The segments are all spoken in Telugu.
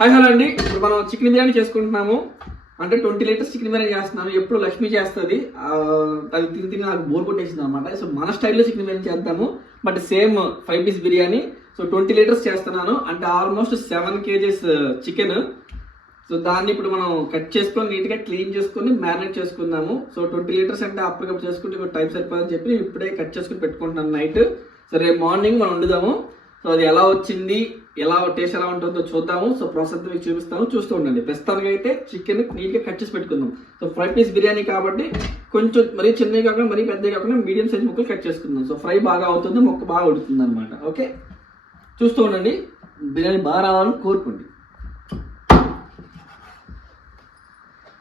హాయ్ హలో అండి. ఇప్పుడు మనం చికెన్ బిర్యానీ చేసుకుంటున్నాము. అంటే 20 లీటర్స్ చికెన్ బిర్యానీ చేస్తున్నాను. ఎప్పుడు లక్ష్మి చేస్తుంది, అది తిని తిని నాకు బోర్ కొట్టేసింది అనమాట. సో మన స్టైల్లో చికెన్ బిర్యానీ చేద్దాము, but same 5 piece biryani. So 20 litres చేస్తున్నాను, అంటే ఆల్మోస్ట్ 7 kgs చికెన్. సో దాన్ని ఇప్పుడు మనం కట్ చేసుకొని నీట్గా క్లీన్ చేసుకొని మ్యారినేట్ చేసుకుందాము. సో 20 లీటర్స్ అంటే అప్పటికప్పుడు చేసుకుంటే ఇప్పుడు టైం సరిపోదని చెప్పి నేను ఇప్పుడే కట్ చేసుకుని పెట్టుకుంటున్నాను నైట్. సో రేపు మార్నింగ్ మనం వండుదాము. సో అది ఎలా వచ్చింది, ఎలా టేస్ట్ ఎలా ఉంటుందో చూద్దాము. సో ప్రాసెస్ మీకు చూపిస్తాను, చూస్తూ ఉండండి. ప్రస్తుతానికి అయితే చికెన్ నీట్గా కట్ చేసి పెట్టుకుందాం. సో 5 పీస్ బిర్యానీ కాబట్టి కొంచెం మరీ చిన్నవి కాకుండా మరీ పెద్దవి కాకుండా మీడియం సైజ్ ముక్కలు కట్ చేసుకుందాం. సో ఫ్రై బాగా అవుతుంది, ముక్క బాగా ఉడుతుంది అనమాట. ఓకే, చూస్తూ ఉండండి. బిర్యానీ బాగా రావాలని కోరుకోండి.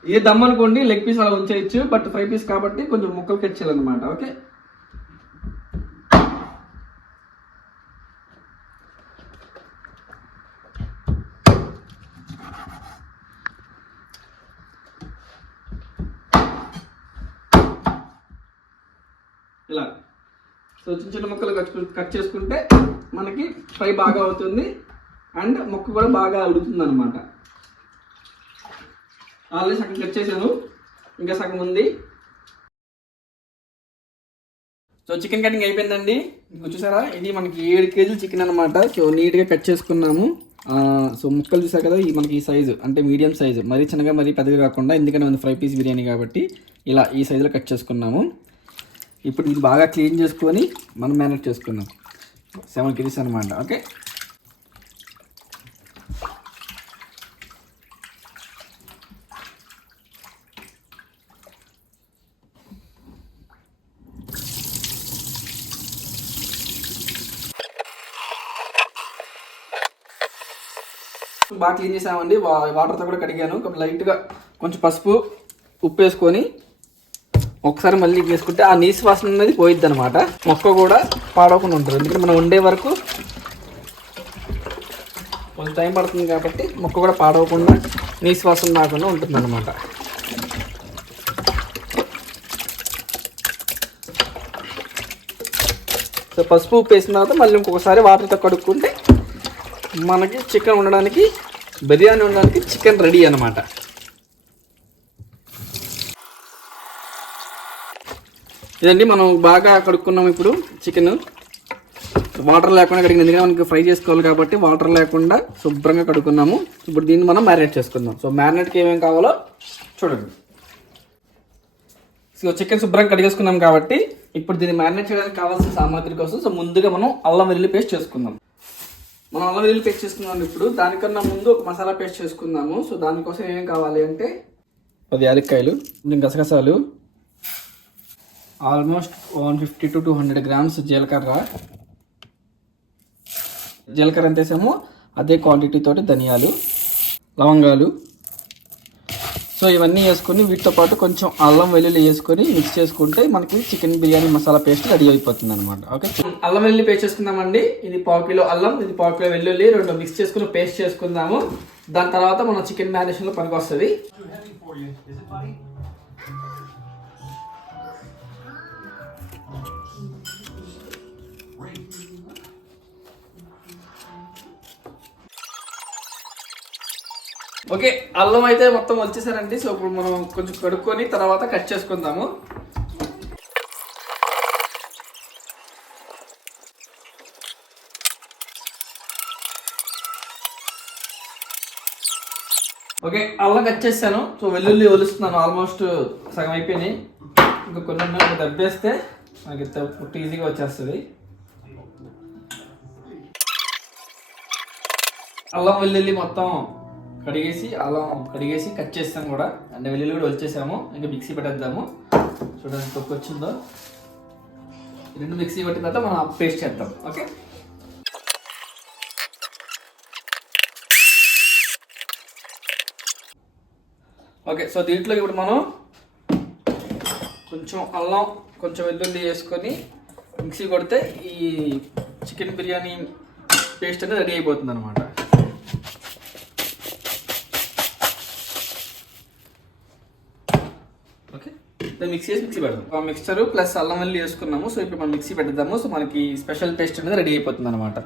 ఏ దమ్ అనుకోండి, లెగ్ పీస్ అలా ఉంచేయచ్చు, బట్ 5 పీస్ కాబట్టి కొంచెం ముక్కలు కట్ చేయాలన్నమాట. ఓకే, ఇలా. సో చిన్న చిన్న ముక్కలు కట్ చేసుకుంటే మనకి ఫ్రై బాగా అవుతుంది అండ్ ముక్క కూడా బాగా ఉడుతుంది అనమాట. ఆల్రెడీ సగం కట్ చేశాను, ఇంకా సగం ఉంది. సో చికెన్ కటింగ్ అయిపోయిందండి. మీకు చూసారా, ఇది మనకి 7 kg చికెన్ అనమాట. సో నీట్గా కట్ చేసుకున్నాము. సో ముక్కలు చూసారు కదా, మనకి ఈ సైజు అంటే మీడియం సైజు, మరీ చిన్నగా మరీ పెద్దగా కాకుండా, ఎందుకంటే మన 5 పీస్ బిర్యానీ కాబట్టి ఇలా ఈ సైజులో కట్ చేసుకున్నాము. ఇప్పుడు ఇది బాగా క్లీన్ చేసుకొని మనం మ్యారినేట్ చేసుకున్నాం. 7 kgs అనమాట. ఓకే, బాగా క్లీన్ చేసామండి. వాటర్తో కూడా కడిగాను. లైట్గా కొంచెం పసుపు, ఉప్పు వేసుకొని ఒకసారి మళ్ళీ వేసుకుంటే ఆ నీసు వాసన అనేది పోయిద్ది అనమాట. మొక్క కూడా పాడవకుండా ఉంటుంది, ఎందుకంటే మనం వండే వరకు కొంచెం టైం పడుతుంది కాబట్టి మొక్క కూడా పాడవకుండా నీసు వాసన రాకుండా ఉంటుంది అనమాట. సో పసుపు ఉప్పు వేసిన తర్వాత మళ్ళీ ఇంకొకసారి వాటర్తో కడుక్కుంటే మనకి చికెన్ ఉండడానికి, బిర్యానీ ఉండడానికి చికెన్ రెడీ అనమాట. ఇదండి, మనం బాగా కడుక్కున్నాము ఇప్పుడు చికెన్. వాటర్ లేకుండా కడిగిన, ఎందుకంటే మనకి ఫ్రై చేసుకోవాలి కాబట్టి వాటర్ లేకుండా శుభ్రంగా కడుక్కున్నాము. ఇప్పుడు దీన్ని మనం మ్యారినేట్ చేసుకుందాం. సో మ్యారినేట్కి ఏమేమి కావాలో చూడండి. సో చికెన్ శుభ్రంగా కడిగేసుకున్నాం కాబట్టి ఇప్పుడు దీన్ని మ్యారినేట్ చేయడానికి కావాల్సిన సామాగ్రి కోసం సో ముందుగా మనం అల్లం వెల్లుల్లి పేస్ట్ చేసుకుందాం. మనం అల్లం వెల్లుల్లి పేస్ట్ చేసుకుందాం. ఇప్పుడు దానికన్నా ముందు ఒక మసాలా పేస్ట్ చేసుకుందాము. సో దానికోసం ఏమేమి కావాలి అంటే 10 యాలక్కాయలు, గసగసాలు, ఆల్మోస్ట్ 150 to 200 grams జీలకర్ర ఎంత వేసామో అదే క్వాంటిటీ తోటి ధనియాలు, లవంగాలు. సో ఇవన్నీ వేసుకొని వీటితో పాటు కొంచెం అల్లం వెల్లుల్లి వేసుకొని మిక్స్ చేసుకుంటే మనకి chicken biryani masala paste ready అయిపోతుంది అనమాట. ఓకే, అల్లం వెల్లుల్లి పేస్ట్ చేసుకుందామండి. ఇది 1 కిలో అల్లం, ఇది 1 కిలో వెల్లుల్లి, రెండు మిక్స్ చేసుకుని పేస్ట్ చేసుకుందాము. దాని తర్వాత మనం చికెన్ మ్యారినేషన్లో పనికి వస్తుంది. ఓకే, అల్లం అయితే మొత్తం వచ్చేసారండి. సో ఇప్పుడు మనం కొంచెం కడుక్కొని తర్వాత కట్ చేసుకుందాము. ఓకే, అల్లం కట్ చేస్తాను. సో వెల్లుల్లి ఒలుస్తున్నాను, ఆల్మోస్ట్ సగం అయిపోయినాయి. ఇంకా కొన్ని దబ్బేస్తే మనకి పుట్టి ఈజీగా వచ్చేస్తుంది. అల్లం వెల్లుల్లి మొత్తం కడిగేసి కట్ చేస్తాము కూడా, అంటే వెల్లుల్లి కూడా వచ్చేసాము. ఇంకా మిక్సీ పెట్టేద్దాము. చూడండి తొక్కు వచ్చిందో. రెండు మిక్సీ పెట్టిన తర్వాత మనం పేస్ట్ చేద్దాం. Okay, okay. సో దీంట్లో ఇప్పుడు మనం కొంచెం అల్లం, కొంచెం వెల్లుల్లి వేసుకొని మిక్సీ కొడితే ఈ చికెన్ బిర్యానీ పేస్ట్ అనేది రెడీ అయిపోతుంది అనమాట. మిక్సీ పెడదాం. మిక్స్చర్ ప్లస్ అల్లం వెల్లుల్లి వేసుకున్నాము. సో ఇప్పుడు మనం మిక్సీ పెడదాము. సో మనకి స్పెషల్ పేస్ట్ అనేది రెడీ అయిపోతుంది అనమాట.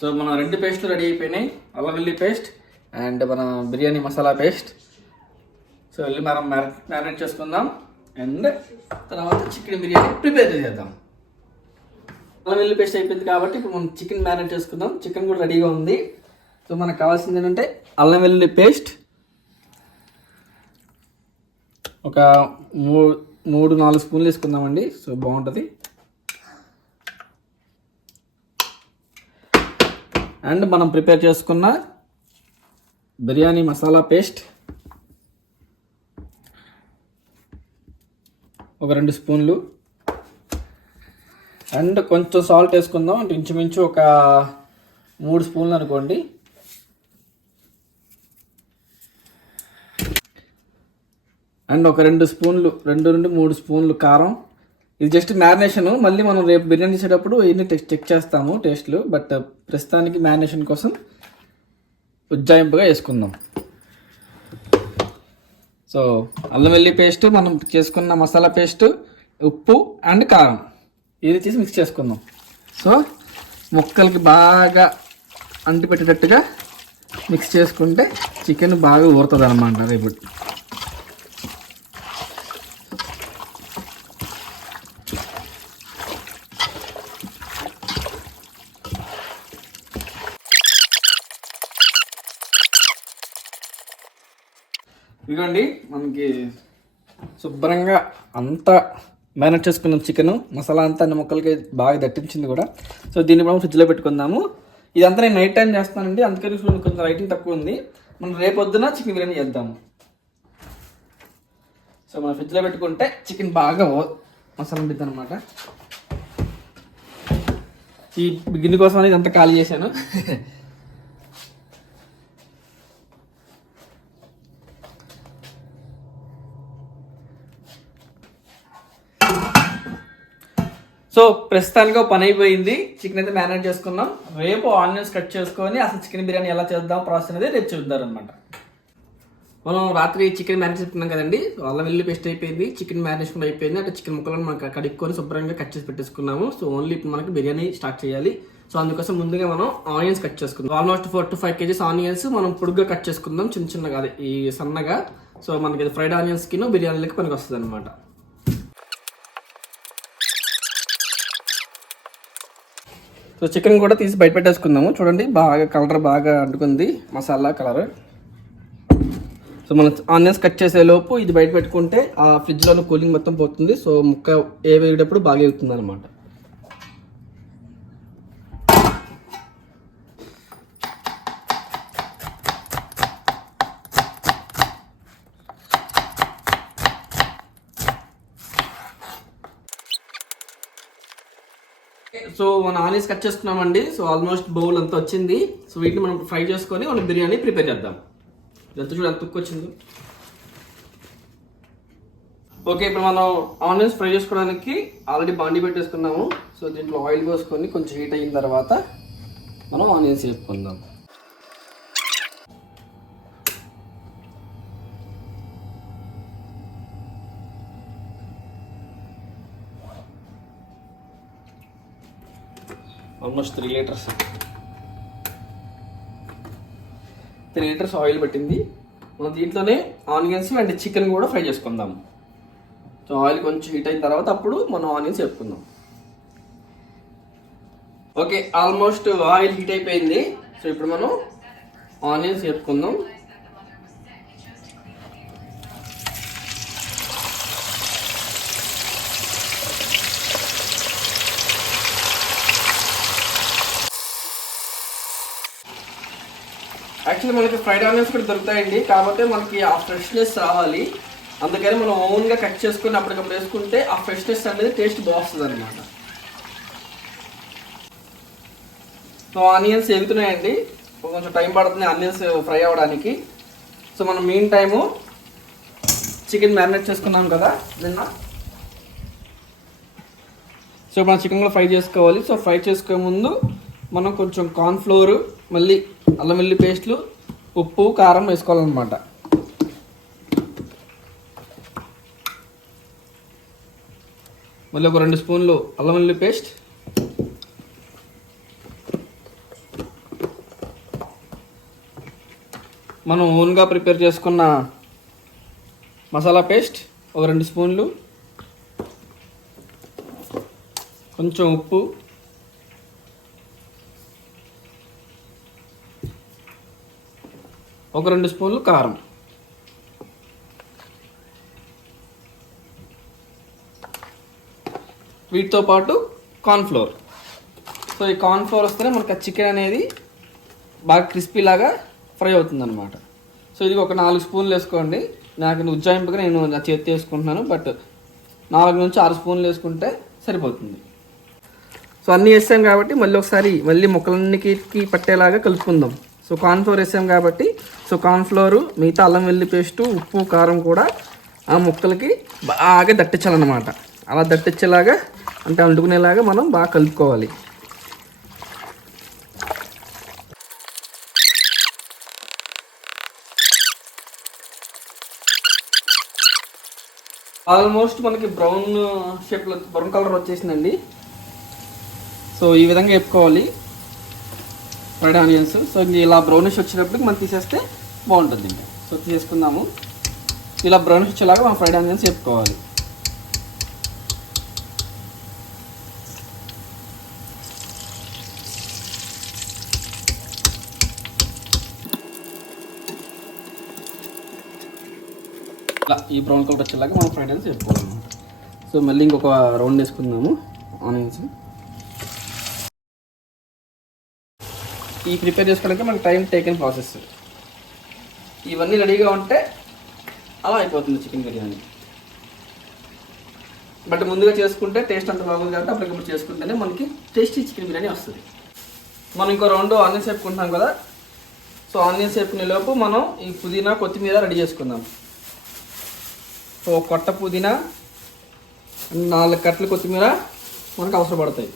సో మన 2 పేస్ట్లు రెడీ అయిపోయినాయి, అల్లం వెల్లుల్లి పేస్ట్ అండ్ మన బిర్యానీ మసాలా పేస్ట్. సో వెళ్ళి మనం మ్యారినేట్ చేసుకుందాం అండ్ తర్వాత చికెన్ బిర్యానీ ప్రిపేర్ చేద్దాం. అల్లం వెల్లుల్లి పేస్ట్ అయిపోయింది కాబట్టి ఇప్పుడు మనం చికెన్ మ్యారినేట్ చేసుకుందాం. చికెన్ కూడా రెడీగా ఉంది. సో మనకు కావాల్సింది ఏంటంటే అల్లం వెల్లుల్లి పేస్ట్ ఒక 3-4 స్పూన్లు వేసుకుందామండి. సో బాగుంటుంది. అండ్ మనం ప్రిపేర్ చేసుకున్న బిర్యానీ మసాలా పేస్ట్ ఒక 2 స్పూన్లు అండ్ కొంచెం సాల్ట్ వేసుకుందాం. అంటే ఇంచుమించు ఒక 3 స్పూన్లు అనుకోండి. అండ్ ఒక 2 నుండి 3 స్పూన్లు కారం. ఇది జస్ట్ మ్యారినేషన్. మళ్ళీ మనం రేపు బిర్యానీ చేసేటప్పుడు ఇవన్నీ చెక్ చేస్తాము టేస్ట్లు. బట్ ప్రస్తుతానికి మ్యారినేషన్ కోసం ఉజ్జాయింపుగా వేసుకుందాం. సో అల్లం వెల్లుల్లి పేస్ట్, మనం చేసుకున్న మసాలా పేస్ట్, ఉప్పు అండ్ కారం ఇది తీసి మిక్స్ చేసుకుందాం. సో ముక్కలకి బాగా అంటిపెట్టేటట్టుగా మిక్స్ చేసుకుంటే చికెన్ బాగా ఊరుతుంది అన్నమాట రేపు. ఇదిగోండి మనకి శుభ్రంగా అంతా మ్యారినేట్ చేసుకున్న చికెన్ మసాలా అంతా అన్ని ముక్కలకి బాగా దట్టించింది కూడా. సో దీన్ని మనం ఫ్రిడ్జ్లో పెట్టుకుందాము. ఇదంతా నేను నైట్ టైం చేస్తానండి, అందుకని కొంచెం రైటింగ్ తక్కువ ఉంది. మనం రేపొద్దున చికెన్ బిర్యానీ చేద్దాము. సో మనం ఫ్రిడ్జ్లో పెట్టుకుంటే చికెన్ బాగా మసాలా ఉంటుంది అనమాట. ఈ గిన్నె కోసం అనేది అంతా ఖాళీ చేశాను. సో ప్రస్తుతానికి పని అయిపోయింది. చికెన్ అయితే మ్యారినేట్ చేసుకున్నాం. రేపు ఆనియన్స్ కట్ చేసుకొని అసలు చికెన్ బిర్యానీ ఎలా చేద్దాం ప్రాసెస్ అనేది రేపు చూద్దాం అనమాట. మనం రాత్రి చికెన్ మ్యారినేట్ చేసుకున్నాం కదండి. అల్లం వెల్లుల్లి పేస్ట్ అయిపోయింది, చికెన్ మ్యారినేషన్ అయిపోయింది. అంటే చికెన్ ముక్కలను మనం కడుక్కొని శుభ్రంగా కట్ చేసి పెట్టేసుకున్నాము. సో ఓన్లీ ఇప్పుడు మనకి బిర్యానీ స్టార్ట్ చేయాలి. సో అందుకోసం ముందుగా మనం ఆనియన్స్ కట్ చేసుకుందాం. ఆల్మోస్ట్ 4 to 5 kgs ఆనియన్స్ మనం పొడుగ్గా కట్ చేసుకుందాం, చిన్నగా అదే ఈ సన్నగా. సో మనకి ఫ్రైడ్ ఆనియన్స్కి బిర్యానీలకి పనికి వస్తుంది అనమాట. సో చికెన్ కూడా తీసి బయట పెట్టేసుకుందాము. చూడండి బాగా కలర్ బాగా అంటుకుంది, మసాలా కలర్. సో మనం ఆనియన్స్ కట్ చేసే లోపు ఇది బయట పెట్టుకుంటే ఆ ఫ్రిడ్జ్లో కూలింగ్ మొత్తం పోతుంది. సో ముక్క వేగేటప్పుడు బాగా ఎగుతుంది అనమాట. సో మన ఆనియన్స్ కట్ చేసుకున్నామండి. సో ఆల్మోస్ట్ బౌల్ అంతా వచ్చింది. సో వీటిని మనం ఫ్రై చేసుకొని మనం బిర్యానీ ప్రిపేర్ చేద్దాం. ఎంత చూడు ఎంత తుక్కు వచ్చిందో. ఓకే, ఇప్పుడు మనం ఆనియన్స్ ఫ్రై చేసుకోవడానికి ఆల్రెడీ బాండీ పెట్టేసుకున్నాము. సో దీంట్లో ఆయిల్ పోసుకొని కొంచెం హీట్ అయిన తర్వాత మనం ఆనియన్స్ వేసుకుందాం. ఆల్మోస్ట్ 3 లీటర్స్ ఆయిల్ పట్టింది. మనం దీంట్లోనే ఆనియన్స్ అండ్ చికెన్ కూడా ఫ్రై చేసుకుందాం. సో ఆయిల్ కొంచెం హీట్ అయిన తర్వాత అప్పుడు మనం ఆనియన్స్ వేపుకుందాం. ఓకే, ఆల్మోస్ట్ ఆయిల్ హీట్ అయిపోయింది. సో ఇప్పుడు మనం ఆనియన్స్ వేపుకుందాం. యాక్చువల్లీ మనకి ఫ్రైడ్ ఆనియన్స్ కూడా దొరుకుతాయండి, కాకపోతే మనకి ఆ ఫ్రెష్నెస్ రావాలి. అందుకని మనం ఓన్గా కట్ చేసుకుని అప్పటికప్పుడు వేసుకుంటే ఆ ఫ్రెష్నెస్ అనేది టేస్ట్ బాగుంటుంది అనమాట. సో ఆనియన్స్ ఎగుతున్నాయండి, కొంచెం టైం పడుతుంది ఆనియన్స్ ఫ్రై అవ్వడానికి. సో మనం మెయిన్ టైము చికెన్ మ్యారినేట్ చేసుకున్నాం కదా నిన్న. సో మనం చికెన్ కూడా ఫ్రై చేసుకోవాలి. సో ఫ్రై చేసుకునే ముందు మనం కొంచెం కార్న్ఫ్లోర్, మళ్ళీ అల్లం వెల్లుల్లి పేస్ట్లు, ఉప్పు, కారం వేసుకోవాలన్నమాట. మళ్ళీ ఒక 2 స్పూన్లు అల్లం వెల్లుల్లి పేస్ట్, మనం ఓన్గా ప్రిపేర్ చేసుకున్న మసాలా పేస్ట్ ఒక 2 స్పూన్లు, కొంచెం ఉప్పు, ఒక 2 స్పూన్లు కారం, వీటితో పాటు కార్న్ఫ్లోర్. సో ఈ కార్న్ఫ్లోర్ వస్తేనే మనకు చికెన్ అనేది బాగా క్రిస్పీ లాగా ఫ్రై అవుతుంది అనమాట. సో ఇది ఒక 4 స్పూన్లు వేసుకోండి. నాకు ఉజ్జాయింపుగా నేను నా చేతి వేసుకుంటున్నాను, బట్ 4 నుంచి 6 స్పూన్లు వేసుకుంటే సరిపోతుంది. సో అన్నీ వేసాం కాబట్టి మళ్ళీ ముక్కలన్నిటికి పట్టేలాగా కలుపుకుందాం. సో కార్న్ఫ్లోర్ వేసాం కాబట్టి కార్న్ఫ్లోరు, మిగతా అల్లం వెల్లుల్లి పేస్టు, ఉప్పు, కారం కూడా ఆ ముక్కలకి బాగా దట్టించాలన్నమాట. అలా దట్టించేలాగా అంటే అంటుకునేలాగా మనం బాగా కలుపుకోవాలి. ఆల్మోస్ట్ మనకి బ్రౌన్ కలర్ వచ్చేసిందండి. సో ఈ విధంగా వేపుకోవాలి ఫ్రైడ్ ఆనియన్స్. సో ఇలా బ్రౌనిష్ వచ్చినప్పటికి మనం తీసేస్తే బాగుంటుంది. ఇంకా సో తీసుకుందాము. ఇలా బ్రౌనిష్ వచ్చేలాగా మనం ఫ్రైడ్ ఆనియన్స్ వేపుకోవాలి. ఈ బ్రౌన్ కలర్ వచ్చేలాగా మనం ఫ్రైడ్ ఆనియన్స్ వేసుకోవాలన్నమాట. సో మళ్ళీ ఇంకొక రౌండ్ వేసుకుందాము ఆనియన్స్. ఈ ప్రిపేర్ చేసుకోవడానికి మనకి టైం టేకెన్ ప్రాసెస్. ఇవన్నీ రెడీగా ఉంటే అలా అయిపోతుంది చికెన్ బిర్యానీ. బట్ ముందుగా చేసుకుంటే టేస్ట్ అంత బాగుంది కాబట్టి అప్పటికప్పుడు చేసుకుంటేనే మనకి టేస్టీ చికెన్ బిర్యానీ వస్తుంది. మనం ఇంకో రౌండ్ ఆనియన్స్ వేపుకుంటాం కదా. సో ఆనియన్స్ వేపుకునే లోపు మనం ఈ పుదీనా, కొత్తిమీర రెడీ చేసుకుందాం. సో కొట్ట పుదీనా, 4 కట్టలు కొత్తిమీర మనకు అవసరపడతాయి.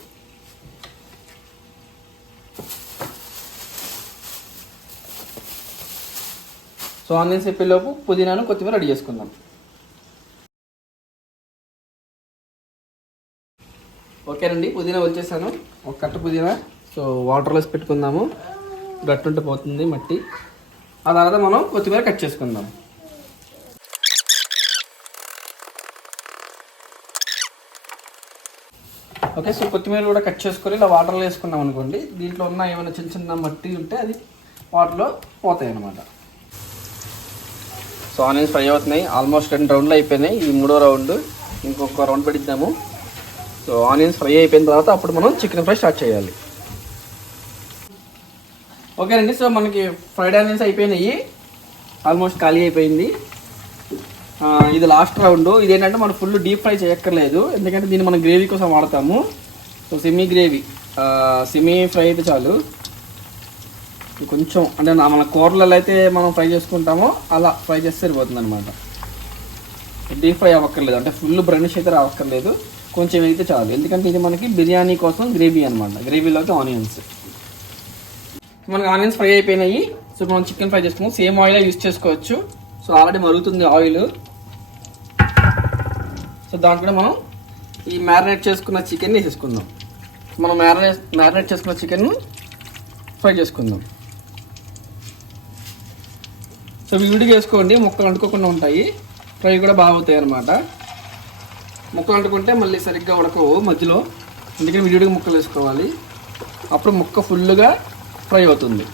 సో ఆనియన్స్ వేపేలోపు పుదీనాను, కొత్తిమీర రెడీ చేసుకుందాం. ఓకేనండి, పుదీనా వచ్చేసాను. 1 కట్ట పుదీనా. సో వాటర్లో వేసి పెట్టుకుందాము, గట్టుంటే పోతుంది మట్టి. ఆ తర్వాత మనం కొత్తిమీర కట్ చేసుకుందాం. ఓకే, సో కొత్తిమీర కూడా కట్ చేసుకొని ఇలా వాటర్లో వేసుకున్నాం అనుకోండి. దీంట్లో ఉన్న ఏమైనా చిన్న చిన్న మట్టి ఉంటే అది వాటర్లో పోతాయి అన్నమాట. సో ఆనియన్స్ ఫ్రై అవుతున్నాయి. ఆల్మోస్ట్ 2 రౌండ్లు అయిపోయినాయి. ఈ 3వ రౌండ్ ఇంకొక రౌండ్ పెట్టిద్దాము. సో ఆనియన్స్ ఫ్రై అయిపోయిన తర్వాత అప్పుడు మనం చికెన్ ఫ్రై స్టార్ట్ చేయాలి. ఓకేనండి, సో మనకి ఫ్రైడ్ ఆనియన్స్ అయిపోయినాయి. ఆల్మోస్ట్ ఖాళీ అయిపోయింది. ఇది లాస్ట్ రౌండ్. ఇదేంటంటే మనం ఫుల్ డీప్ ఫ్రై చేయక్కర్లేదు, ఎందుకంటే దీన్ని మనం గ్రేవీ కోసం వాడతాము. సో సెమీ ఫ్రై అయితే చాలు. కొంచెం అంటే మన కూరలలో అయితే మనం ఫ్రై చేసుకుంటామో అలా ఫ్రై చేస్తే సరిపోతుంది అనమాట. డీప్ ఫ్రై అవ్వక్కర్లేదు, అంటే ఫుల్ బ్రౌనిష్ అయితే రావక్కర్లేదు, కొంచెం అయితే చాలు. ఎందుకంటే ఇది మనకి బిర్యానీ కోసం గ్రేవీ అనమాట. గ్రేవీలోకి ఆనియన్స్. మనకి ఆనియన్స్ ఫ్రై అయిపోయినాయి. సో మనం చికెన్ ఫ్రై చేసుకున్నాం. సేమ్ ఆయిల్ యూజ్ చేసుకోవచ్చు. సో ఆల్రెడీ మరుగుతుంది ఆయిల్. సో దాంట్లో మనం ఈ మ్యారినేట్ చేసుకున్న చికెన్ వేసేసుకుందాం. మనం మ్యారినేట్ చేసుకున్న చికెన్ ఫ్రై చేసుకుందాం. సో విడిగా వేసుకోండి, ముక్కలు అంటుకోకుండా ఉంటాయి. ఫ్రై కూడా బాగా అవుతాయి అన్నమాట. ముక్కలు అంటుకుంటే మళ్ళీ సరిగ్గా ఉడకవు మధ్యలో, అందుకని విడిగా ముక్కలు వేసుకోవాలి. అప్పుడు ముక్క ఫుల్గా ఫ్రై అవుతుంది.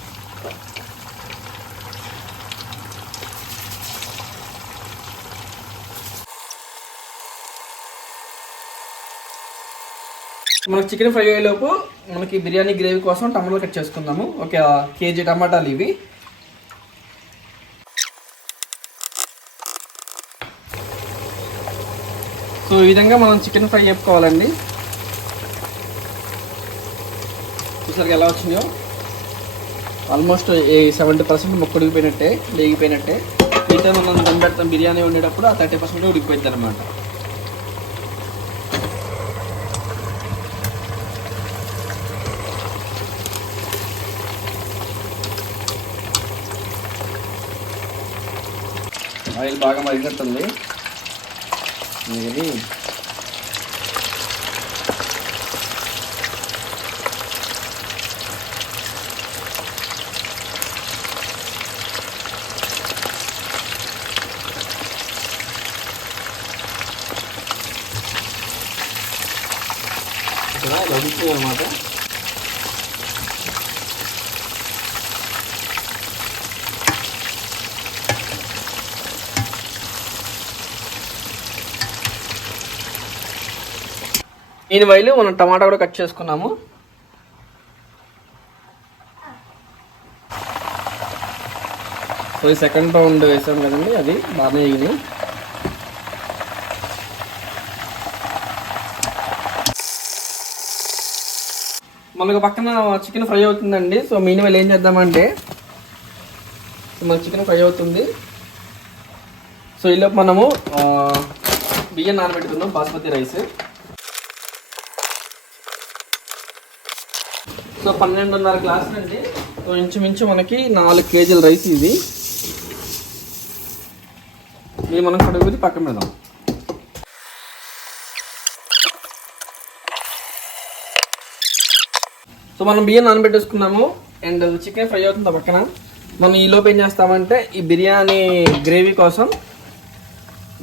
మనకి చికెన్ ఫ్రై అయ్యేలోపు మనకి బిర్యానీ గ్రేవీ కోసం టమాటాలు కట్ చేసుకుందాము. ఒక 1 కేజీ టమాటాలు ఇవి. సో ఈ విధంగా మనం చికెన్ ఫ్రై చేసుకోవాలండి. చూసారు ఎలా వచ్చినాయో. ఆల్మోస్ట్ 70% ముక్క ఉడికిపోయినట్టే, వేగిపోయినట్టే. మిగతా మనం దమ్ పెడతాం బిర్యానీ వండేటప్పుడు ఆ 30% ఉడికిపోయింది అనమాట. ఆయిల్ బాగా మరిగినట్టుంది. ఇది కదా, ఇలా ఉడుకుతుంది అనమాట. దీని వైలు మనం టమాటా కూడా కట్ చేసుకున్నాము. సో ఈ సెకండ్ రౌండ్ వేసాం కదండి, అది బాగానే వేయింది. మనకు పక్కన చికెన్ ఫ్రై అవుతుందండి. సో మీన్ వైల్ ఏం చేద్దామంటే, మన చికెన్ ఫ్రై అవుతుంది. సో ఈలోపు మనము బియ్యం నానబెట్టుకుందాం, బాస్మతి రైస్. సో 12.5 గ్లాసులు అండి. సో ఇంచుమించు మనకి 4 కేజీల రైస్ ఇది. ఇది మనం కడుగుది పక్కన పెడదాం. సో మనం బియ్యం నానబెట్టేసుకున్నాము అండ్ చికెన్ ఫ్రై అవుతుంది పక్కన. మనం ఈలోపు ఏం చేస్తామంటే, ఈ బిర్యానీ గ్రేవీ కోసం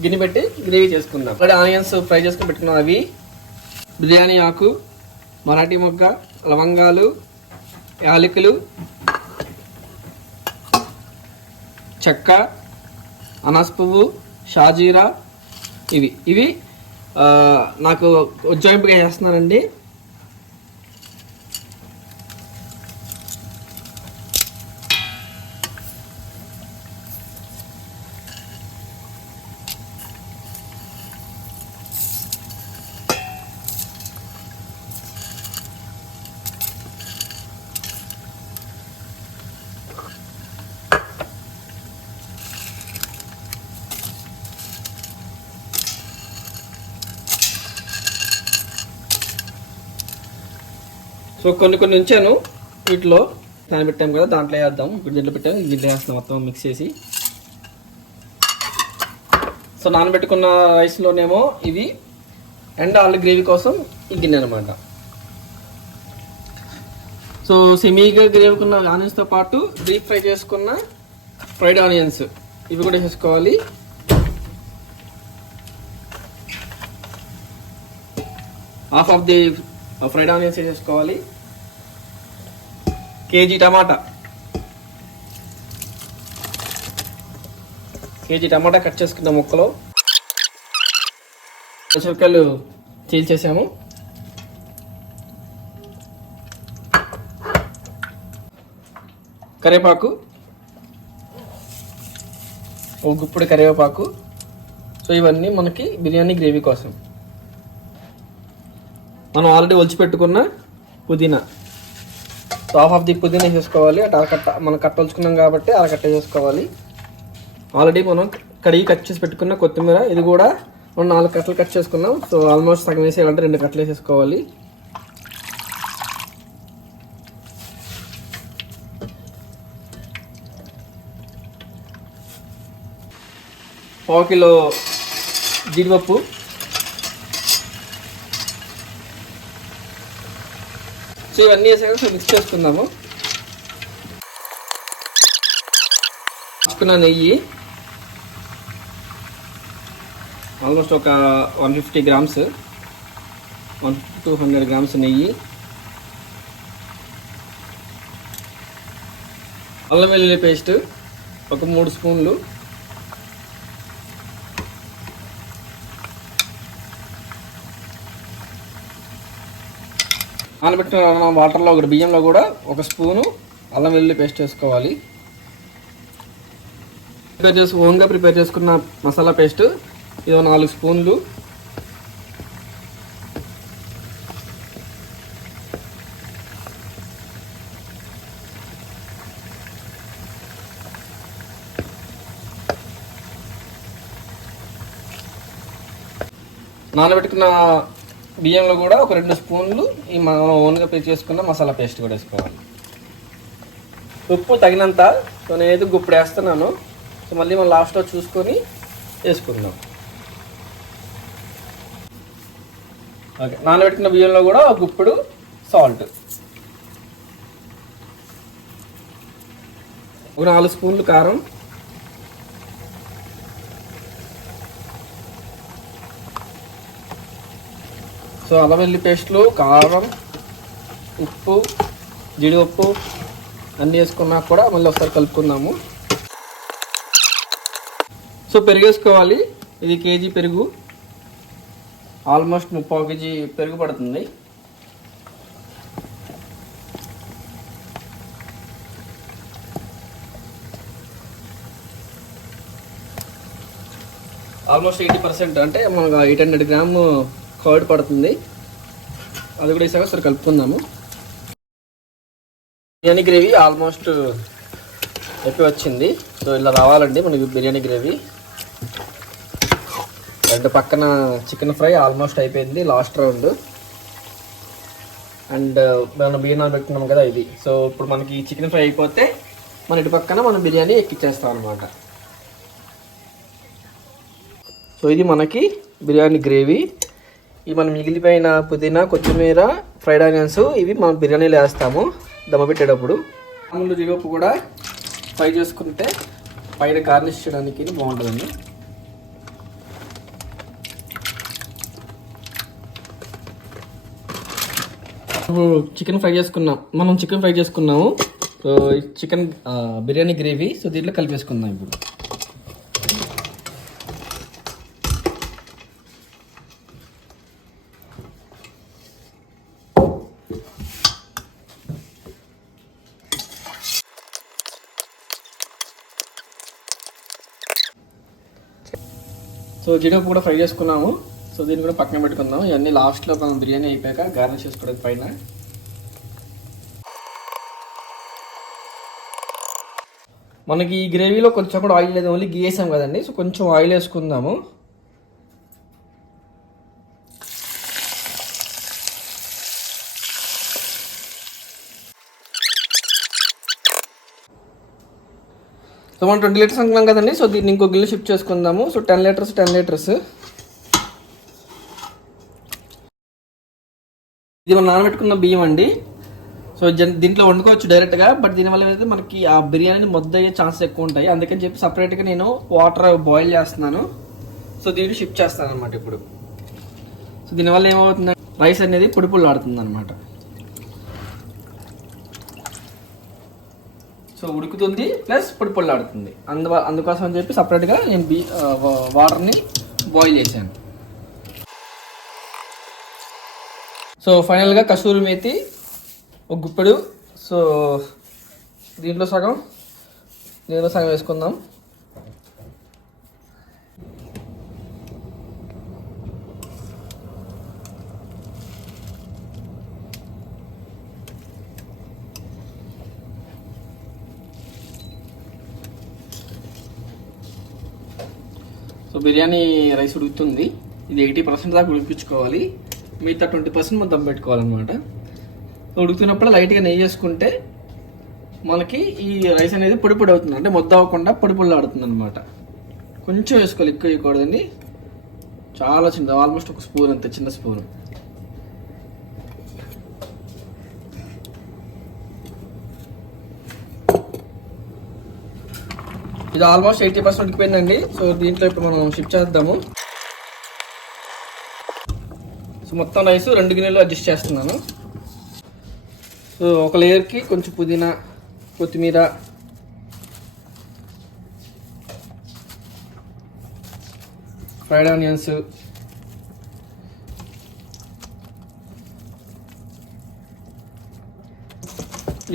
గిన్నె పెట్టి గ్రేవీ చేసుకుందాం. అక్కడ ఆనియన్స్ ఫ్రై చేసుకుని పెట్టుకున్నాం. అవి బిర్యానీ ఆకు, మరాఠీ మొగ్గ, లవంగాలు, యాలకులు, చెక్క, అనాస పువ్వు, షాజీరా, ఇవి నాకు ఉజ్జాయింపుగా చేస్తున్నానండి. సో కొన్ని ఉంచాను, వీటిలో నానబెట్టాము కదా, దాంట్లో వేద్దాం. ఇప్పుడు దీంట్లో పెట్టాము, దీంట్లో వేస్తున్నాం మొత్తం మిక్స్ చేసి. సో నానబెట్టుకున్న రైస్లోనేమో ఇవి అండ్ ఆలు గ్రేవీ కోసం ఈ గిన్నె అనమాట. సో సెమీగా గ్రేవీకున్న ఆనియన్స్తో పాటు డీప్ ఫ్రై చేసుకున్న ఫ్రైడ్ ఆనియన్స్ ఇవి కూడా వేసుకోవాలి. Half of the fried onions వేసేసుకోవాలి. కేజీ టమాటా కట్ చేసుకున్న ముక్కలు, పచ్చిమిరపకాయలు చీల్చేసాము. కరివేపాకు, ఒక గుప్పుడు కరివేపాకు. సో ఇవన్నీ మనకి బిర్యానీ గ్రేవీ కోసం. మనం ఆల్రెడీ ఒలిచిపెట్టుకున్న పుదీనా, హాఫ్ ఆఫ్ ది పుదీనా వేసుకోవాలి. అటు అరకట్ట మనం కట్టొలుచుకున్నాం కాబట్టి అరకట్ట వేసుకోవాలి. ఆల్రెడీ మనం కడిగి కట్ చేసి పెట్టుకున్న కొత్తిమీర, ఇది కూడా మనం 4 కట్టలు కట్ చేసుకున్నాం. సో ఆల్మోస్ట్ సగం వేసేయాలంటే 2 కట్టలు వేసేసుకోవాలి. పావు కిలో జీడిపప్పు, సో ఇవన్నీ వేసాక మిక్స్ చేసుకుందాము. తీసుకున్న నెయ్యి ఆల్మోస్ట్ ఒక 150 గ్రామ్స్, 200 గ్రామ్స్ నెయ్యి. అల్లం వెల్లుల్లి పేస్ట్ ఒక 3 స్పూన్లు. నానబెట్టిన వాటర్లో కూడా, బియ్యంలో కూడా 1 స్పూను అల్లం వెల్లుల్లి పేస్ట్ వేసుకోవాలి. ఓన్గా ప్రిపేర్ చేసుకున్న మసాలా పేస్ట్ ఇది 4 స్పూన్లు. నానబెట్టుకున్న బియ్యంలో కూడా ఒక 2 స్పూన్లు ఈ మనం ఓన్గా ప్రిపేర్ చేసుకున్న మసాలా పేస్ట్ కూడా వేసుకోవాలి. ఉప్పు తగినంత. సో నేనైతే గుప్పుడు వేస్తున్నాను. సో మళ్ళీ మనం లాస్ట్లో చూసుకొని వేసుకుందాం. ఓకే, నానబెట్టుకున్న బియ్యంలో కూడా ఒక గుప్పుడు సాల్ట్, ఒక 4 స్పూన్లు కారం, సో అల్లం వెల్లుల్లి పేస్ట్లు, కారం, ఉప్పు, జీడిపప్పు అన్నీ వేసుకున్నా కూడా మళ్ళీ ఒకసారి కలుపుకుందాము. సో పెరుగు వేసుకోవాలి. ఇది కేజీ పెరుగు, ఆల్మోస్ట్ 30 కేజీ పెరుగు పడుతుంది. ఆల్మోస్ట్ 80% అంటే మనకు 800 గ్రాము కర్డ్ పడుతుంది. అది కూడా వేసాక సరే కలుపుకుందాము. బిర్యానీ గ్రేవీ ఆల్మోస్ట్ అయిపోయి వచ్చింది. సో ఇలా రావాలండి మనకి బిర్యానీ గ్రేవీ. అండ్ పక్కన చికెన్ ఫ్రై ఆల్మోస్ట్ అయిపోయింది, లాస్ట్ రౌండ్. అండ్ మనం బిర్యానీ పెట్టుకున్నాం కదా ఇది. సో ఇప్పుడు మనకి చికెన్ ఫ్రై అయిపోతే మన ఇటు పక్కన మనం బిర్యానీ ఎక్కిచ్చేస్తాం అనమాట. సో ఇది మనకి బిర్యానీ గ్రేవీ. ఇవి మనం మిగిలిపోయిన పుదీనా, కొత్తిమీర, ఫ్రైడ్ ఆనియన్స్ ఇవి మనం బిర్యానీలో వేస్తాము దమ్మ పెట్టేటప్పుడు. మామూలు జీడిపప్పు కూడా ఫ్రై చేసుకుంటే పైన గార్నిష్ చేయడానికి బాగుంటుందండి. చికెన్ ఫ్రై చేసుకున్నాం, మనం చికెన్ ఫ్రై చేసుకున్నాము. So chicken biryani gravy so దీంట్లో కలిపేసుకుందాం ఇప్పుడు. సో జీడిపప్పు కూడా ఫ్రై చేసుకున్నాము. సో దీన్ని కూడా పక్కన పెట్టుకుందాం. ఇవన్నీ లాస్ట్లో మనం బిర్యానీ అయిపోయాక గార్నిష్ చేసుకోవడానికి పైన. మనకి ఈ గ్రేవీలో కొంచెం కూడా ఆయిల్ లేదు, ఓన్లీ గీ వేసాం కదండి. సో కొంచెం ఆయిల్ వేసుకుందాము. సో మనం 20 లీటర్స్ అనుకున్నాం కదండి. సో దీన్ని ఇంకో గిన్నె షిఫ్ట్ చేసుకుందాము. So 10 litres. ఇది మనం నానబెట్టుకున్న బియ్యం అండి. సో దీంట్లో వండుకోవచ్చు డైరెక్ట్గా, బట్ దీనివల్ల అయితే మనకి ఆ బిర్యానీ ముద్ద అయ్యే ఛాన్సెస్ ఎక్కువ ఉంటాయి. అందుకని చెప్పి సపరేట్గా నేను వాటర్ బాయిల్ చేస్తున్నాను. సో దీన్ని షిఫ్ట్ చేస్తాను అనమాట ఇప్పుడు. సో దీనివల్ల ఏమవుతుంది, రైస్ అనేది పొడి పొడిలాడుతుంది అనమాట. సో ఉడుకుతుంది ప్లస్ పొడి పొడిలాడుతుంది. అందుకోసం అని చెప్పి సపరేట్గా నేను వాటర్ని బాయిల్ చేశాను. సో ఫైనల్గా కసూరి మేతి ఒక గుప్పెడు. సో దీంట్లో సగం వేసుకుందాం. సో బిర్యానీ రైస్ ఉడుకుతుంది. ఇది 80% దాకా ఉడికించుకోవాలి, మిగతా 20% మనం దమ్ పెట్టుకోవాలన్నమాట. ఉడుకుతున్నప్పుడు లైట్గా నెయ్యి వేసుకుంటే మనకి ఈ రైస్ అనేది పొడి పొడి అవుతుంది, అంటే ముద్ద అవ్వకుండా పొడి పొడి ఆడుతుంది అనమాట. కొంచెం వేసుకోవాలి, ఎక్కువ వేయకూడదండి. చాలా చిన్నది, ఆల్మోస్ట్ ఒక స్పూన్ అంతే, చిన్న స్పూన్. ఇది ఆల్మోస్ట్ 80% ఉడికిపోయిందండి. సో దీంట్లో ఇప్పుడు మనం షిఫ్ట్ చేద్దాము. సో మొత్తం రైస్ 2 గిన్నెలు అడ్జస్ట్ చేస్తున్నాను. సో ఒక లేయర్కి కొంచెం పుదీనా, కొత్తిమీర, ఫ్రైడ్ ఆనియన్స్,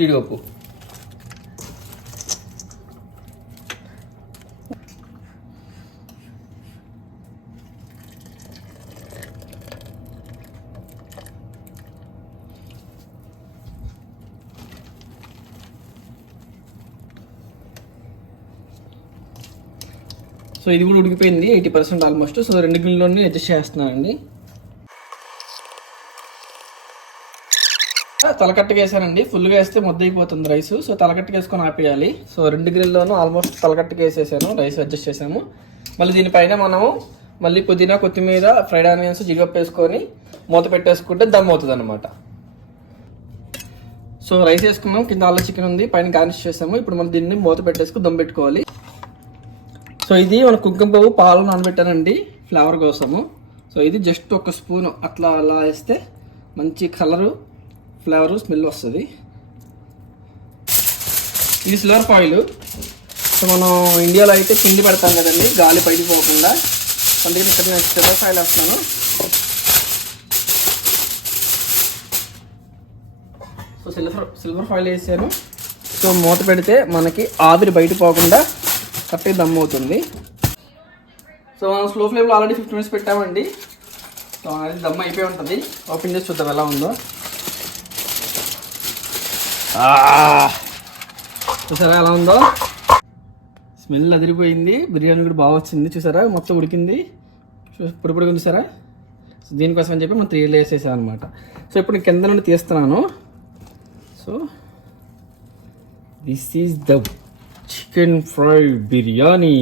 జీడిపప్పు, సో ఇది కూడా ఉడికిపోయింది 80% ఆల్మోస్ట్. సో 2 గిన్నెలోనే అడ్జస్ట్ చేస్తున్నానండి. తలకట్టుగా వేసానండి, ఫుల్గా వేస్తే ముద్ద అయిపోతుంది రైస్. సో తలకట్టుగా వేసుకొని ఆపేయాలి. సో 2 గిన్నెల్లోనూ ఆల్మోస్ట్ తలకట్టుగా వేసేసాను, రైస్ అడ్జస్ట్ చేసాము. మళ్ళీ దీనిపైన మనము మళ్ళీ పుదీనా, కొత్తిమీర, ఫ్రైడ్ ఆనియన్స్, జీడిపప్పు వేసుకొని మూత పెట్టేసుకుంటే దమ్ అవుతుంది అనమాట. సో రైస్ వేసుకున్నాం, కింద ఆల్రెడీ చికెన్ ఉంది, పైన గార్నిష్ చేసాము. ఇప్పుడు మనం దీన్ని మూత పెట్టేసుకుని దమ్ పెట్టుకోవాలి. సో ఇది మన కుంకుమ పువ్వు పాలు నానబెట్టానండి ఫ్లేవర్ కోసము. సో ఇది జస్ట్ ఒక స్పూన్ అట్లా అలా వేస్తే మంచి కలరు, ఫ్లేవరు, స్మెల్ వస్తుంది. ఇది సిల్వర్ ఫాయిల్. సో మనం ఇండియాలో అయితే పిండి పెడతాం కదండి గాలి బయటికి పోకుండా, అందుకని ఇక్కడ నేను సిల్వర్ ఫాయిల్ వేస్తున్నాను. సో సిల్వర్ ఫాయిల్ వేసాను. సో మూత పెడితే మనకి ఆవిరి బయట పోకుండా కరెక్ట్గా దమ్ అవుతుంది. సో మనం స్లో ఫ్లేమ్లో ఆల్రెడీ 15 minutes పెట్టామండి. సో అది దమ్ అయిపోయి ఉంటుంది. ఓపెన్ చేసి చూద్దాం ఎలా ఉందో. చూసారా ఎలా ఉందో, స్మెల్ అదిరిపోయింది. బిర్యానీ కూడా బాగా వచ్చింది. చూసారా మొత్తం ఉడికింది, పొడి చూసారా. సో దీనికోసం అని చెప్పి మనం 3 layers వేసాం అనమాట. సో ఇప్పుడు నేను కింద నుండి తీస్తున్నాను. So this is the chicken fry biryani.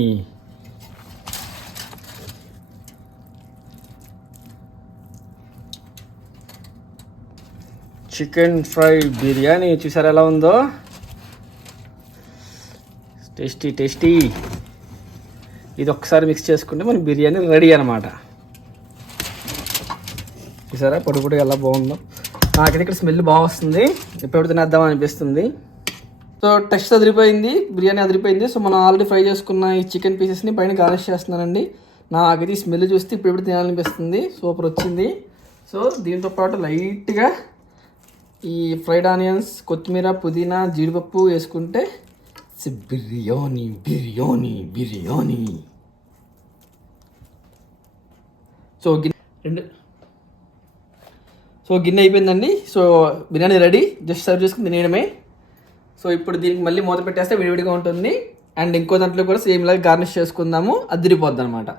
Chicken fry biryani చూసారా ఎలా ఉందో, టేస్టీ టేస్టీ. ఇది ఒకసారి మిక్స్ చేసుకుంటే మనకి బిర్యానీ రెడీ అనమాట. చూసారా పొడి ఎలా బాగుందో. నాకైతే ఇక్కడ స్మెల్ బాగా వస్తుంది, ఎప్పుడు తినేద్దాం అనిపిస్తుంది. సో టెస్ట్ అదిరిపోయింది, బిర్యానీ అదిరిపోయింది. సో మనం ఆల్రెడీ ఫ్రై చేసుకున్న ఈ చికెన్ పీసెస్ని పైన గార్నిష్ చేస్తున్నానండి. నాకైతే ఈ స్మెల్ చూస్తే ఇప్పుడు తినాలనిపిస్తుంది. సూపర్ వచ్చింది. సో దీంతో పాటు లైట్గా ఈ ఫ్రైడ్ ఆనియన్స్, కొత్తిమీర, పుదీనా, జీడిపప్పు వేసుకుంటే బిర్యానీ బిర్యానీ బిర్యానీ. సో గిన్నె అయిపోయిందండి. So biryani ready, just serve చేసుకుని తినేయడమే. సో ఇప్పుడు దీనికి మళ్ళీ మూత పెట్టేస్తే విడివిడిగా ఉంటుంది. అండ్ ఇంకో దాంట్లో కూడా సేమ్ లాగా గార్నిష్ చేసుకుందాము, అదిరిపోద్ది అనమాట.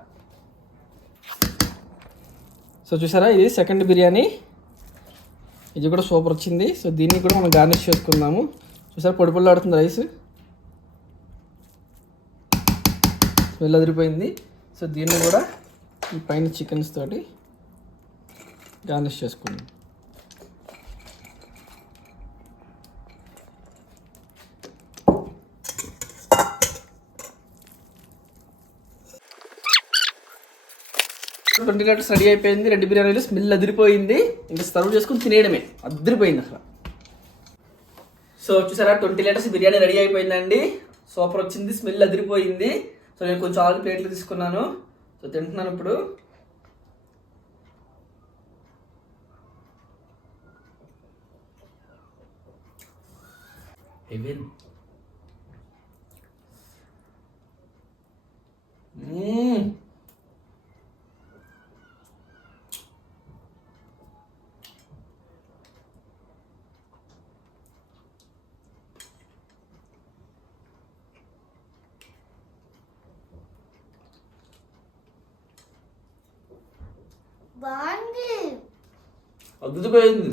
సో చూసారా ఇది సెకండ్ బిర్యానీ, ఇది కూడా సూపర్ వచ్చింది. సో దీన్ని కూడా మనం గార్నిష్ చేసుకుందాము. చూసారా పొడి ఆడుతుంది రైస్, స్మెల్ అదిరిపోయింది. సో దీన్ని కూడా ఈ పైన చికెన్స్ తోటి గార్నిష్ చేసుకుందాం. సో 20 లీటర్స్ రెడీ అయిపోయింది. 2 బిర్యానీలు, స్మెల్ అదిరిపోయింది. ఇంకా సర్వ్ చేసుకుని తినేయడమే, అదిరిపోయింది అసలు. సో చూసారా 20 లీటర్స్ బిర్యానీ రెడీ అయిపోయిందండి. సూపర్ వచ్చింది, స్మెల్ అదిరిపోయింది. సో నేను కొంచెం ఆల్ ప్లేట్లు తీసుకున్నాను. సో తింటున్నాను ఇప్పుడు. బాగుంది, అద్భుతమైంది.